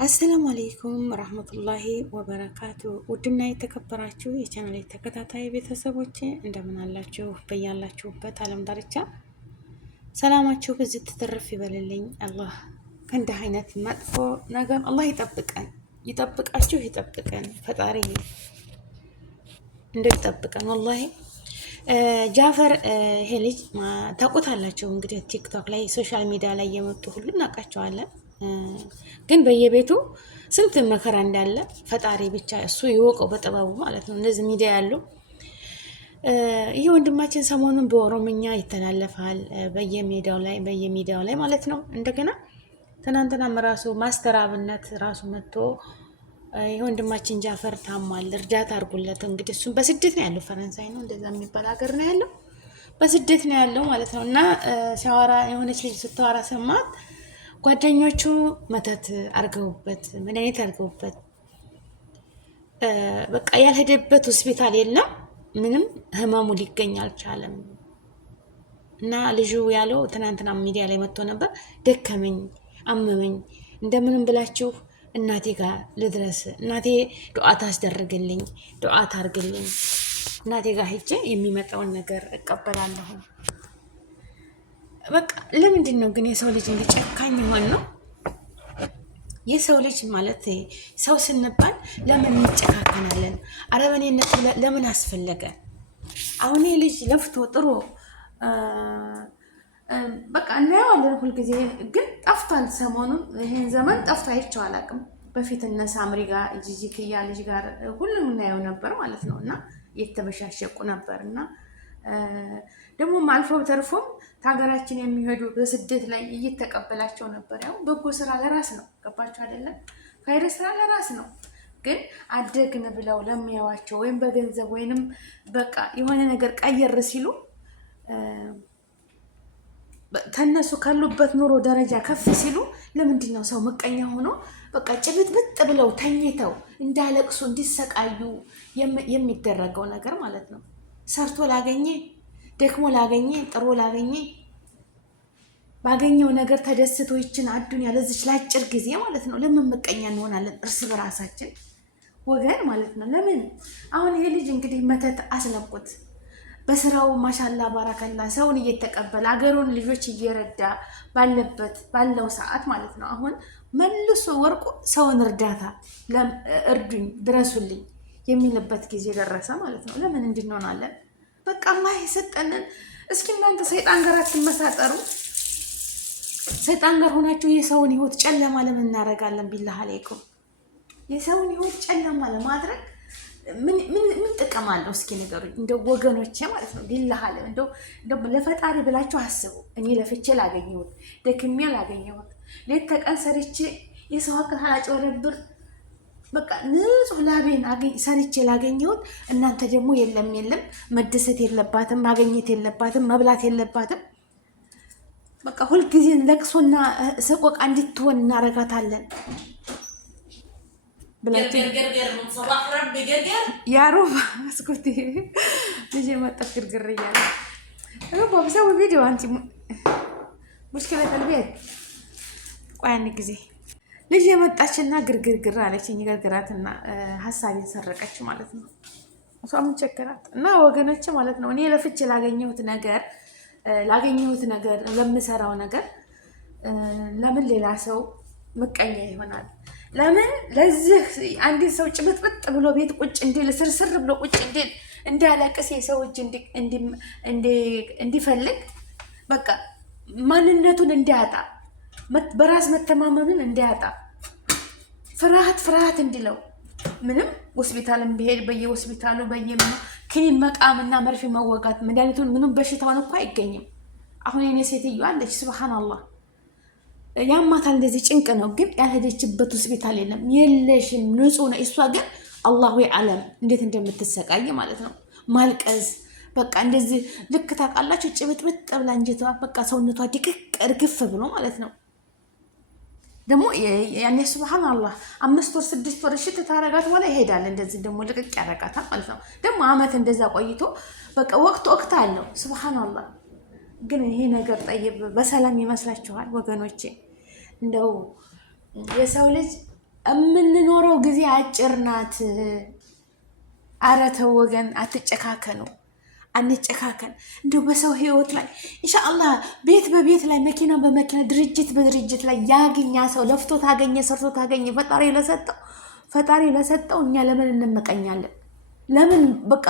አሰላሙ አለይኩም ረህመቱላሂ ወበረካቱ። ውድና የተከበራችሁ የቻናሌ ተከታታይ ቤተሰቦች እንደምን አላችሁ? በያላችሁበት ዓለም ዳርቻ ሰላማችሁ በዚህ ትትርፍ ይበልልኝ። አላህ ከእንዲህ አይነት መጥፎ ነገር አላህ ይጠብቀን፣ ይጠብቃችሁ፣ ይጠብቀን። ፈጣሪ እንደሚጠብቀን ወላሂ። ጃፈር ይሄ ልጅ ታውቁታላችሁ እንግዲህ ቲክቶክ ላይ ሶሻል ሚዲያ ላይ የመጡ ሁሉ እናውቃቸዋለን። ግን በየቤቱ ስንት መከራ እንዳለ ፈጣሪ ብቻ እሱ ይወቀው በጥበቡ ማለት ነው። እነዚህ ሚዲያ ያሉ ይህ ወንድማችን ሰሞኑን በኦሮምኛ ይተላለፋል በየሚዲያው ላይ ማለት ነው። እንደገና ትናንትናም ራሱ ማስተር አብነት ራሱ መጥቶ ይህ ወንድማችን ጃፈር ታሟል፣ እርዳታ አድርጉለት። እንግዲህ እሱም በስደት ነው ያለው፣ ፈረንሳይ ነው እንደዛ የሚባል ሀገር ነው ያለው፣ በስደት ነው ያለው ማለት ነው። እና ሲያወራ የሆነች ልጅ ስታወራ ሰማት። ጓደኞቹ መተት አርገውበት መድኃኒት አርገውበት በቃ ያልሄደበት ሆስፒታል የለም፣ ምንም ህመሙ ሊገኝ አልቻለም። እና ልጁ ያለው ትናንትና ሚዲያ ላይ መጥቶ ነበር። ደከመኝ፣ አመመኝ፣ እንደምንም ብላችሁ እናቴ ጋር ልድረስ፣ እናቴ ዱዓ ታስደርግልኝ፣ ዱዓ ታርግልኝ፣ እናቴ ጋር ሄጄ የሚመጣውን ነገር እቀበላለሁ። በቃ ለምንድን ነው ግን የሰው ልጅ እንዲጨካኝ ሆን ነው? የሰው ልጅ ማለት ሰው ስንባል ለምን እንጨካከናለን? አረመኔነት ለምን አስፈለገ? አሁን ልጅ ለፍቶ ጥሮ በቃ እናየዋለን ሁልጊዜ፣ ግን ጠፍቷል። ሰሞኑን ይሄን ዘመን ጠፍቶ አይቼው አላውቅም። በፊት እነ ሳምሪ ጋር ጂጂ ክያ ልጅ ጋር ሁሉም እናየው ነበር ማለት ነው። እና የተበሻሸቁ ነበር እና ደግሞ አልፎ ተርፎም ከሀገራችን የሚሄዱ በስደት ላይ እየተቀበላቸው ነበር። ያው በጎ ስራ ለራስ ነው፣ ገባቸው አይደለም? ኸይር ስራ ለራስ ነው። ግን አደግን ብለው ለሚያዋቸው ወይም በገንዘብ ወይንም በቃ የሆነ ነገር ቀየር ሲሉ ከነሱ ካሉበት ኑሮ ደረጃ ከፍ ሲሉ ለምንድን ነው ሰው ምቀኛ ሆኖ በቃ ጭብጥብጥ ብለው ተኝተው እንዳለቅሱ እንዲሰቃዩ የሚደረገው ነገር ማለት ነው? ሰርቶ ላገኘ ደክሞ ላገኘ ጥሮ ላገኘ ባገኘው ነገር ተደስቶ ይችን አዱንያ ለዚች ለአጭር ጊዜ ማለት ነው። ለምን ምቀኛ እንሆናለን እርስ በራሳችን ወገን ማለት ነው? ለምን አሁን ይሄ ልጅ እንግዲህ መተት አስለቁት በስራው ማሻላ ባራከላ ሰውን እየተቀበለ አገሩን ልጆች እየረዳ ባለው ሰዓት ማለት ነው። አሁን መልሶ ወርቆ ሰውን እርዳታ እርዱኝ፣ ድረሱልኝ የሚልበት ጊዜ ደረሰ ማለት ነው። ለምን እንድንሆናለን? በቃ አላህ የሰጠንን። እስኪ እናንተ ሰይጣን ጋር አትመሳጠሩ። ሰይጣን ጋር ሆናችሁ የሰውን ህይወት ጨለማ ለምን እናደርጋለን? ቢላህ አለይኩም የሰውን ህይወት ጨለማ ለማድረግ ምን ጥቅም አለው? እስኪ ንገሩኝ እንደው ወገኖቼ ማለት ነው። ቢላህ አለ እንደው ለፈጣሪ ብላችሁ አስቡ። እኔ ለፍቼ ላገኘሁት ደክሜ ላገኘሁት ሌት ተቀን ሰርቼ የሰው ሀቅ አላጭበረብር በቃ ንጹህ ላቤን ሰርቼ ላገኘሁት እናንተ ደግሞ የለም መደሰት የለባትም ማግኘት የለባትም መብላት የለባትም በቃ ሁልጊዜ ለቅሶና ሰቆቃ እንድትሆን እናረጋታለን ብላችሁ ያሮባ እስኩቲ ልጅ መጣፍ ግርግር እያለ ረባ በሰው ቪዲዮ አንቺ ሙሽኪላ ተልቤት ቆይ አንድ ጊዜ ልጅ የመጣችና ግርግርግር አለችኝ። ገርግራትና ሀሳቤን ሰረቀች ማለት ነው። እሷም ቸከራት እና ወገኖች ማለት ነው። እኔ ለፍቼ ላገኘሁት ነገር ለምሰራው ነገር ለምን ሌላ ሰው ምቀኛ ይሆናል? ለምን ለዚህ አንድ ሰው ጭብጥብጥ ብሎ ቤት ቁጭ እንዲል ስርስር ብሎ ቁጭ እንዲል እንዳለቅስ የሰው እጅ እንዲፈልግ በቃ ማንነቱን እንዲያጣ በራስ መተማመኑን እንዲያጣ ፍርሃት እንዲለው ምንም ሆስፒታልን ቢሄድ በየሆስፒታሉ ክኒን መቃምና መርፌ መወጋት መድኃኒቱን ምንም በሽታውን እኮ አይገኝም። አሁን የኔ ሴትዮ አለች ሱብሃንአላህ ያማታል፣ እንደዚህ ጭንቅ ነው፣ ግን ያልሄደችበት ሆስፒታል የለሽም ንጹህ ነው። እሷ ግን አላሁ አለም እንዴት እንደምትሰቃይ ማለት ነው። ማልቀስ በቃ እንደዚህ ልክ ታውቃላችሁ፣ ጭብጥብጥ ብላ እንጀቷ በቃ ሰውነቷ ድቅቅ እርግፍ ብሎ ማለት ነው። ደግሞ ያኔ ሱብሃንአላህ 5 ወር 6 ወር እሽት ታረጋት በኋላ ይሄዳል። እንደዚህ ደግሞ ልቅቅ ያረጋታል ማለት ነው። ደግሞ አመት እንደዛ ቆይቶ በቃ ወቅት አለው። ሱብሃንአላህ ግን ይሄ ነገር ጠይብ በሰላም ይመስላችኋል ወገኖቼ? እንደው የሰው ልጅ የምንኖረው ጊዜ አጭር ናት። ኧረ ተው ወገን አትጨካከኑ፣ አንጨካከን። እንደው በሰው ህይወት ላይ ኢንሻአላህ ቤት በቤት ላይ መኪና በመኪና ድርጅት በድርጅት ላይ ያገኛ ሰው ለፍቶ ታገኘ ሰርቶ ታገኘ ፈጣሪ ለሰጠው እኛ ለምን እንመቀኛለን? ለምን በቃ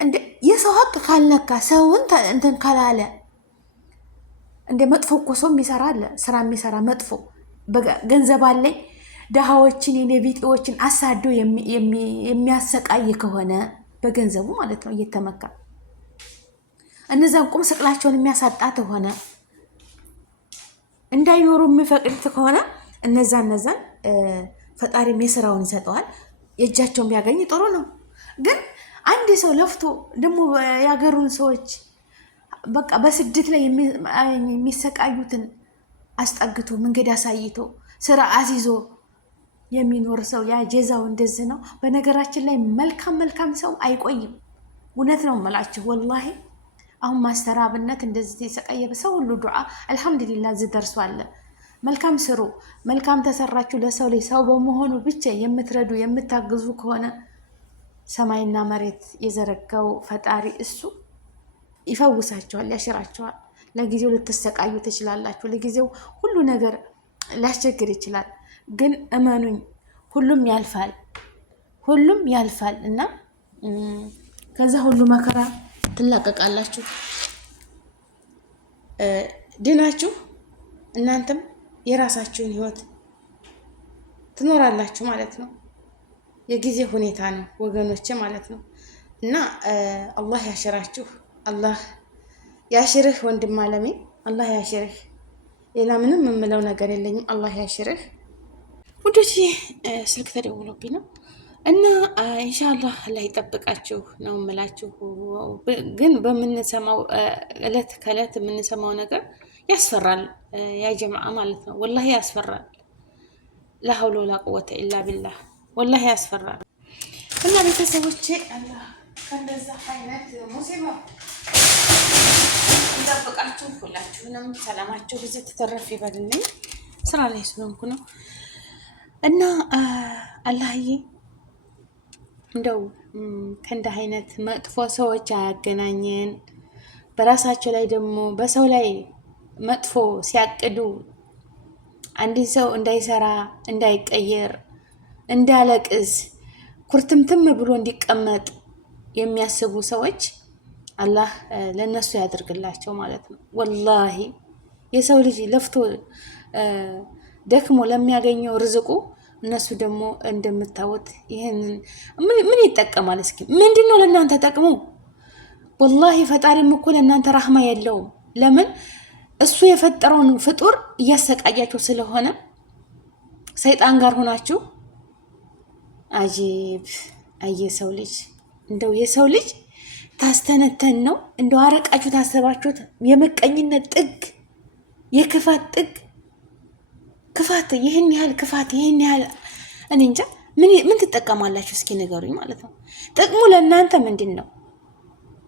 እንደ የሰው ሀቅ ካልነካ ሰውን እንትን ካላለ እንደ መጥፎ እኮ ሰው የሚሰራ አለ፣ ስራ የሚሰራ መጥፎ ገንዘብ አለኝ ደሃዎችን የኔ ቢጤዎችን አሳዶ የሚያሰቃይ ከሆነ በገንዘቡ ማለት ነው እየተመካ እነዛን ቁም ስቅላቸውን የሚያሳጣት ሆነ እንዳይኖሩ የሚፈቅድ ከሆነ እነዛን ፈጣሪም የስራውን ይሰጠዋል። የእጃቸውን ቢያገኝ ጥሩ ነው። ግን አንድ ሰው ለፍቶ ደግሞ የሀገሩን ሰዎች በቃ በስደት ላይ የሚሰቃዩትን አስጠግቶ መንገድ አሳይቶ ስራ አስይዞ የሚኖር ሰው ያ ጀዛው እንደዚህ ነው። በነገራችን ላይ መልካም ሰው አይቆይም። እውነት ነው የምላችሁ ወላሂ። አሁን ማስተራብነት እንደዚህ የተሰቃየ ሰው ሁሉ ዱዓ አልሐምዱሊላህ እዚህ ደርሷል። መልካም ስሩ። መልካም ተሰራችሁ ለሰው ላይ ሰው በመሆኑ ብቻ የምትረዱ የምታግዙ ከሆነ ሰማይና መሬት የዘረጋው ፈጣሪ እሱ ይፈውሳቸዋል፣ ያሽራቸዋል። ለጊዜው ልትሰቃዩ ትችላላችሁ። ለጊዜው ሁሉ ነገር ሊያስቸግር ይችላል። ግን እመኑኝ ሁሉም ያልፋል እና ከዛ ሁሉ መከራ ትላቀቃላችሁ። ድናችሁ እናንተም የራሳችሁን ህይወት ትኖራላችሁ ማለት ነው። የጊዜ ሁኔታ ነው ወገኖቼ ማለት ነው። እና አላህ ያሽራችሁ፣ አላህ ያሽርህ ወንድም አለሜ፣ አላህ ያሽርህ። ሌላ ምንም የምለው ነገር የለኝም። አላህ ያሽርህ። ውዶች ስልክ ተደውሎብኝ ነው እና ኢንሻአላህ አላህ ይጠብቃችሁ ነው የምላችሁ። ግን በምንሰማው እለት ከእለት የምንሰማው ነገር ያስፈራል ያ ጀማዓ ማለት ነው። ወላሂ ያስፈራል። ላ ሐውለ ወላ ቁወተ ኢላ ቢላህ ወላሂ ያስፈራል። እና ቤተሰቦቼ አላህ ከእንደዛ አይነት ሙሲባ ይጠብቃችሁ። ሁላችሁንም ሰላማችሁ ብዙ ተተረፍ ይበልልኝ። ስራ ላይ ስለሆንኩ ነው እና አላህዬ እንደው ከእንደዚህ አይነት መጥፎ ሰዎች አያገናኘን። በራሳቸው ላይ ደግሞ በሰው ላይ መጥፎ ሲያቅዱ አንድን ሰው እንዳይሰራ፣ እንዳይቀየር፣ እንዳለቅስ፣ ኩርትምትም ብሎ እንዲቀመጥ የሚያስቡ ሰዎች አላህ ለነሱ ያድርግላቸው ማለት ነው። ወላሂ የሰው ልጅ ለፍቶ ደክሞ ለሚያገኘው ርዝቁ እነሱ ደግሞ እንደምታዩት ይሄንን ምን ይጠቀማል? እስኪ ምንድነው ለእናንተ ጠቅሙ? ወላሂ ፈጣሪም እኮ ለእናንተ ረህማ የለውም። ለምን? እሱ የፈጠረውን ፍጡር እያሰቃያቸው ስለሆነ ሰይጣን ጋር ሆናችሁ አጂብ አየ ሰው ልጅ እንደው የሰው ልጅ ታስተነተን ነው እንደው አረቃችሁ ታሰባችሁት። የመቀኝነት ጥግ፣ የክፋት ጥግ ክፋት ይህን ያህል ክፋት ይህን ያህል እኔ እንጃ። ምን ትጠቀማላችሁ እስኪ ንገሩኝ ማለት ነው። ጥቅሙ ለእናንተ ምንድን ነው?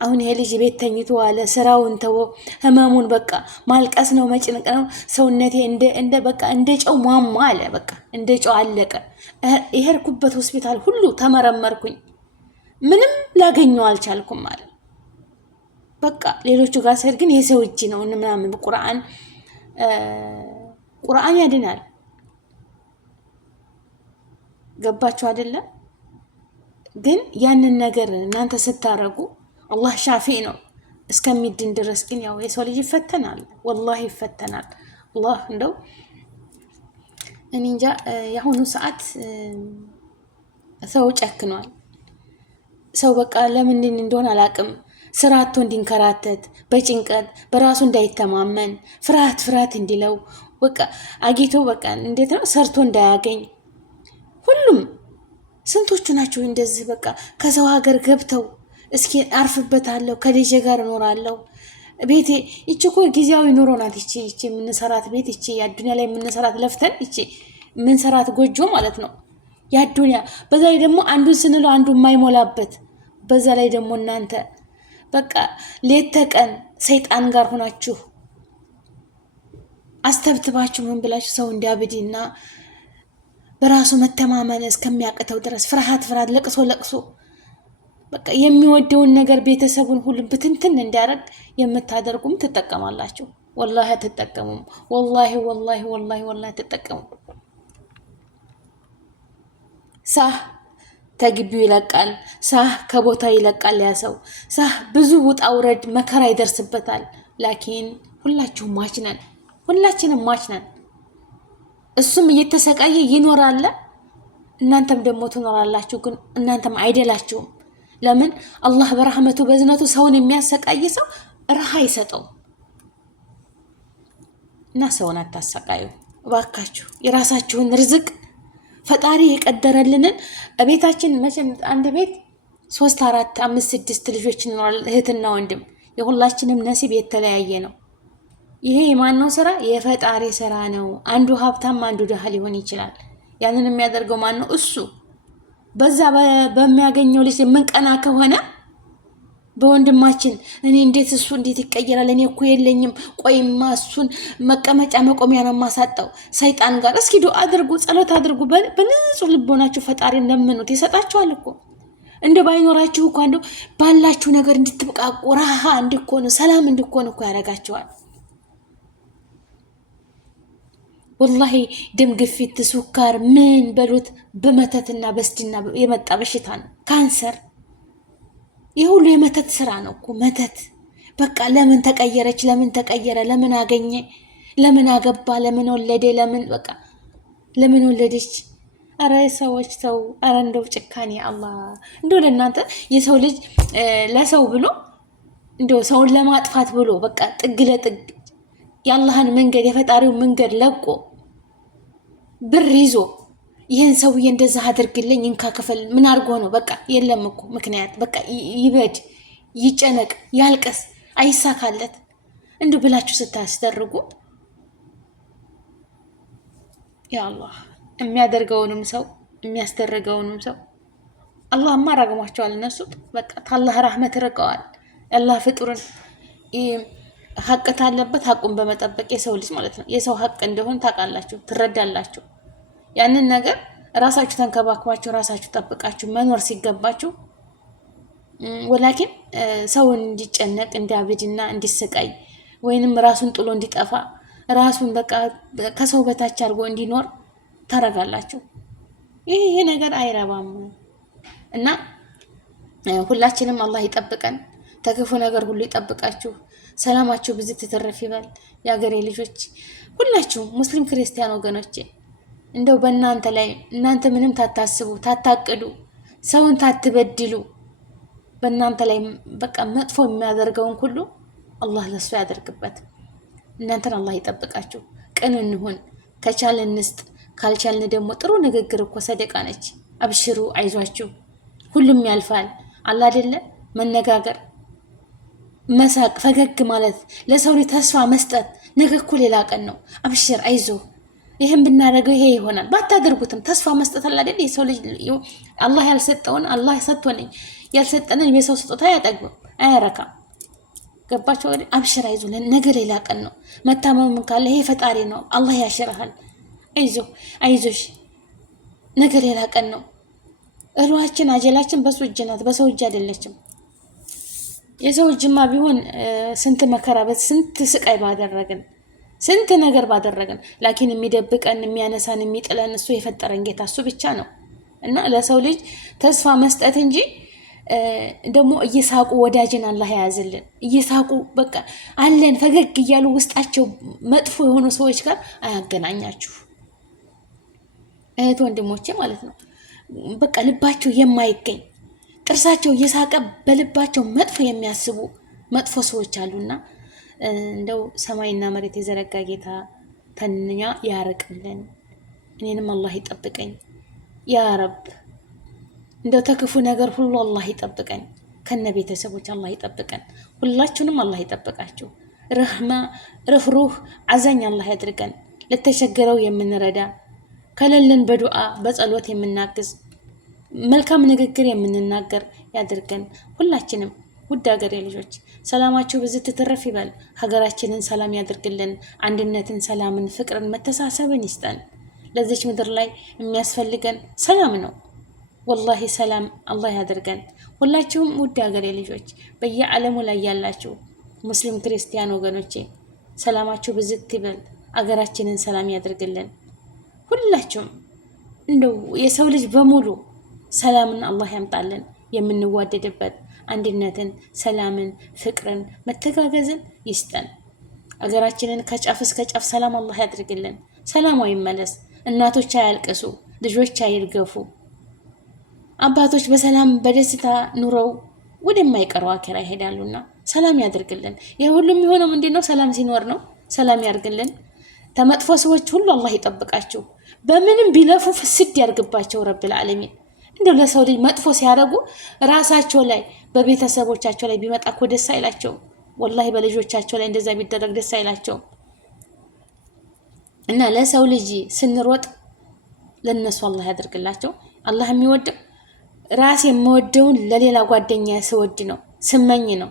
አሁን ይሄ ልጅ ቤት ተኝቶ አለ፣ ስራውን ተወ፣ ህመሙን በቃ ማልቀስ ነው መጭነቅ ነው። ሰውነቴ እንደ በቃ እንደ ጨው ሟሟ አለ፣ በቃ እንደ ጨው አለቀ። የሄድኩበት ሆስፒታል ሁሉ ተመረመርኩኝ፣ ምንም ላገኘው አልቻልኩም ማለት በቃ። ሌሎቹ ጋር ስሄድ ግን የሰው እጅ ነው ምናምን ቁርአን ያድናል። ገባችሁ አይደለ? ግን ያንን ነገር እናንተ ስታረጉ አላህ ሻፊ ነው እስከሚድን ድረስ ግን ያው የሰው ልጅ ይፈተናል፣ ወላሂ ይፈተናል። አላህ እንደው እኔ እንጃ የአሁኑ ሰዓት ሰው ጨክኗል። ሰው በቃ ለምን እንደሆነ አላቅም ስራ አጥቶ እንዲንከራተት፣ በጭንቀት በራሱ እንዳይተማመን፣ ፍርሃት እንዲለው በቃ አጊቶ በቃ እንዴት ነው ሰርቶ እንዳያገኝ። ሁሉም ስንቶቹ ናቸው እንደዚህ በቃ ከሰው ሀገር ገብተው እስኪ አርፍበታለሁ፣ ከልጄ ጋር እኖራለሁ፣ ቤቴ ይቺ እኮ ጊዜያዊ ኑሮ ናት። ይቺ የምንሰራት ቤት፣ ይቺ የአዱንያ ላይ የምንሰራት ለፍተን ይቺ የምንሰራት ጎጆ ማለት ነው የአዱንያ። በዛ ላይ ደግሞ አንዱን ስንለው አንዱ የማይሞላበት፣ በዛ ላይ ደግሞ እናንተ በቃ ሌት ተቀን ሰይጣን ጋር ሆናችሁ አስተብትባችሁ ምን ብላችሁ ሰው እንዲያብድና በራሱ መተማመን እስከሚያቅተው ድረስ ፍርሃት ለቅሶ በቃ የሚወደውን ነገር ቤተሰቡን ሁሉም ብትንትን እንዲያደርግ የምታደርጉም ትጠቀማላችሁ። ወላሂ አትጠቀሙም። ወላሂ አትጠቀሙም። ሳህ ተግቢው ይለቃል። ሳህ ከቦታ ይለቃል። ያ ሰው ሳህ ብዙ ውጣ ውረድ መከራ ይደርስበታል። ላኪን ሁላችንም ሟች ነን። እሱም እየተሰቃየ ይኖራል፣ እናንተም ደግሞ ትኖራላችሁ። ግን እናንተም አይደላችሁም። ለምን አላህ በረህመቱ በዝነቱ ሰውን የሚያሰቃይ ሰው ረሃ አይሰጠው እና ሰውን አታሰቃዩ እባካችሁ። የራሳችሁን ርዝቅ ፈጣሪ የቀደረልንን ቤታችን መቼም አንድ ቤት 3 4 5 6 ልጆች ይኖራል፣ እህትና ወንድም። የሁላችንም ነሲብ የተለያየ ነው። ይሄ የማነው ስራ? የፈጣሪ ስራ ነው። አንዱ ሀብታም አንዱ ድሃ ሊሆን ይችላል። ያንን የሚያደርገው ማን ነው? እሱ። በዛ በሚያገኘው ልጅ የምንቀና ከሆነ በወንድማችን እኔ እንዴት እሱ እንዴት ይቀየራል? እኔ እኮ የለኝም። ቆይማ እሱን መቀመጫ መቆሚያ ነው የማሳጣው። ሰይጣን ጋር እስኪ ዱአ አድርጉ፣ ጸሎት አድርጉ። በንጹህ ልቦናችሁ ፈጣሪን ለምኑት፣ ይሰጣችኋል እኮ። እንደ ባይኖራችሁ እኮ እንደው ባላችሁ ነገር እንድትብቃቁ ራሃ እንድትሆኑ ሰላም እንድትሆኑ እኮ ያደርጋችኋል። ወላሂ ደም ግፊት፣ ሱካር ምን በሉት በመተትና በስድና የመጣ በሽታ ነው። ካንሰር ይህ ሁሉ የመተት ስራ ነው እኮ መተት። በቃ ለምን ተቀየረች? ለምን ተቀየረ? ለምን አገኘ? ለምን አገባ? ለምን ወለደ? ለምን ወለደች? አረ ሰዎች ተው። አረ እንደው ጭካኔ አላህ እንደው ለእናንተ የሰው ልጅ ለሰው ብሎ እንደው ሰውን ለማጥፋት ብሎ በቃ ጥግ ለጥግ የአላህን መንገድ የፈጣሪውን መንገድ ለቆ ብር ይዞ ይህን ሰውዬ እንደዛ አድርግልኝ እንካ ክፈል ምን አድርጎ ነው? በቃ የለም እኮ ምክንያት። በቃ ይበድ፣ ይጨነቅ፣ ያልቀስ፣ አይሳካለት እንዱ ብላችሁ ስታስደርጉ ያ አላህ የሚያደርገውንም ሰው የሚያስደርገውንም ሰው አላህማ ረግሟቸዋል። እነሱ በቃ ታላህ ረህመት ርቀዋል። አላህ ፍጡርን ሀቅ ታለበት ሀቁን በመጠበቅ የሰው ልጅ ማለት ነው የሰው ሀቅ እንደሆነ ታውቃላችሁ፣ ትረዳላችሁ። ያንን ነገር ራሳችሁ ተንከባክባችሁ ራሳችሁ ጠብቃችሁ መኖር ሲገባችሁ ወላኪን ሰውን እንዲጨነቅ እንዲያብድና እንዲሰቃይ ወይንም ራሱን ጥሎ እንዲጠፋ ራሱን በቃ ከሰው በታች አድርጎ እንዲኖር ታረጋላችሁ። ይሄ ነገር አይረባም እና ሁላችንም አላህ ይጠብቀን፣ ተክፉ ነገር ሁሉ ይጠብቃችሁ። ሰላማችሁ ብዙ ትተረፍ ይበል። የሀገሬ ልጆች ሁላችሁ ሙስሊም ክርስቲያን ወገኖቼ እንደው በእናንተ ላይ እናንተ ምንም ታታስቡ ታታቅዱ ሰውን ታትበድሉ በእናንተ ላይ በቃ መጥፎ የሚያደርገውን ሁሉ አላህ ለሱ ያደርግበት። እናንተን አላህ ይጠብቃችሁ። ቅን እንሁን፣ ከቻልን እንስጥ፣ ካልቻልን ደግሞ ጥሩ ንግግር እኮ ሰደቃ ነች። አብሽሩ፣ አይዟችሁ፣ ሁሉም ያልፋል። አላህ አይደለ መነጋገር፣ መሳቅ፣ ፈገግ ማለት፣ ለሰው ልጅ ተስፋ መስጠት። ነገ እኮ ሌላ ቀን ነው። አብሽር፣ አይዞ፣ ይሄን ብናደርገው ይሄ ይሆናል። ባታደርጉትም ተስፋ መስጠት አለ አይደል? የሰው ልጅ አላህ ያልሰጠውን አላህ ሰጥቶኝ ያልሰጠንን የሰው ስጦታ አያጠግብም፣ አያረካም። ገባችሁ አይደል? አብሽር፣ አይዞ፣ ነገ ሌላ ቀን ነው። መታመም ካለ ይሄ ፈጣሪ ነው፣ አላህ ያሽርሃል። አይዞ፣ አይዞሽ፣ ነገ ሌላ ቀን ነው። እህሏችን አጀላችን በሱ እጅ ናት፣ በሰው እጅ አይደለችም። የሰው እጅማ ቢሆን ስንት መከራ ስንት ስቃይ ባደረግን ስንት ነገር ባደረግን፣ ላኪን የሚደብቀን የሚያነሳን የሚጥለን እሱ የፈጠረን ጌታ እሱ ብቻ ነው። እና ለሰው ልጅ ተስፋ መስጠት እንጂ ደግሞ እየሳቁ ወዳጅን አላህ ያያዝልን። እየሳቁ በቃ አለን ፈገግ እያሉ ውስጣቸው መጥፎ የሆኑ ሰዎች ጋር አያገናኛችሁ እህት ወንድሞቼ ማለት ነው። በቃ ልባቸው የማይገኝ ጥርሳቸው እየሳቀ በልባቸው መጥፎ የሚያስቡ መጥፎ ሰዎች አሉና እንደው ሰማይና መሬት የዘረጋ ጌታ ተንኛ ያርቅልን። እኔንም አላህ ይጠብቀኝ ያ ረብ። እንደው ተክፉ ነገር ሁሉ አላህ ይጠብቀኝ፣ ከነ ቤተሰቦች አላህ ይጠብቀን። ሁላችሁንም አላህ ይጠብቃችሁ። ርህሩህ አዛኝ አላህ ያድርገን። ለተቸገረው የምንረዳ ከሌለን በዱዓ በጸሎት የምናግዝ መልካም ንግግር የምንናገር ያድርገን። ሁላችንም ውድ ሀገሬ ልጆች ሰላማችሁ ብዙ ትተረፍ ይበል። ሀገራችንን ሰላም ያድርግልን። አንድነትን፣ ሰላምን፣ ፍቅርን፣ መተሳሰብን ይስጠን። ለዚች ምድር ላይ የሚያስፈልገን ሰላም ነው። ወላሂ ሰላም አላህ ያደርገን። ሁላችሁም ውድ ሀገሬ ልጆች በየዓለሙ ላይ ያላችሁ ሙስሊም ክርስቲያን ወገኖቼ ሰላማችሁ ብዝት ይበል። አገራችንን ሰላም ያደርግልን። ሁላችሁም እንደው የሰው ልጅ በሙሉ ሰላምን አላህ ያምጣልን። የምንዋደድበት አንድነትን፣ ሰላምን፣ ፍቅርን፣ መተጋገዝን ይስጠን። አገራችንን ከጫፍ እስከ ጫፍ ሰላም አላህ ያድርግልን። ሰላሟ ይመለስ። እናቶች አያልቅሱ፣ ልጆች አይርገፉ፣ አባቶች በሰላም በደስታ ኑረው ወደማይቀረው አኬራ ይሄዳሉና ሰላም ያድርግልን። ይህ ሁሉ የሚሆነው ምንድነው? ሰላም ሲኖር ነው። ሰላም ያርግልን። ተመጥፎ ሰዎች ሁሉ አላህ ይጠብቃቸው። በምንም ቢለፉ ፍስድ ያርግባቸው ረብል ዓለሚን። እንደው ለሰው ልጅ መጥፎ ሲያደርጉ ራሳቸው ላይ በቤተሰቦቻቸው ላይ ቢመጣ እኮ ደስ አይላቸው። ወላሂ በልጆቻቸው ላይ እንደዛ ቢደረግ ደስ አይላቸው። እና ለሰው ልጅ ስንሮጥ ለነሱ አላህ ያደርግላቸው። አላህ የሚወደው ራስ የምወደውን ለሌላ ጓደኛ ስወድ ነው፣ ስመኝ ነው።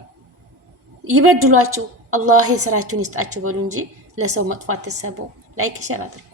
ይበድሏችሁ አላህ የስራችሁን ይስጣችሁ በሉ እንጂ ለሰው መጥፎ አትሰቡ። ላይክ ሸር አድርጉ።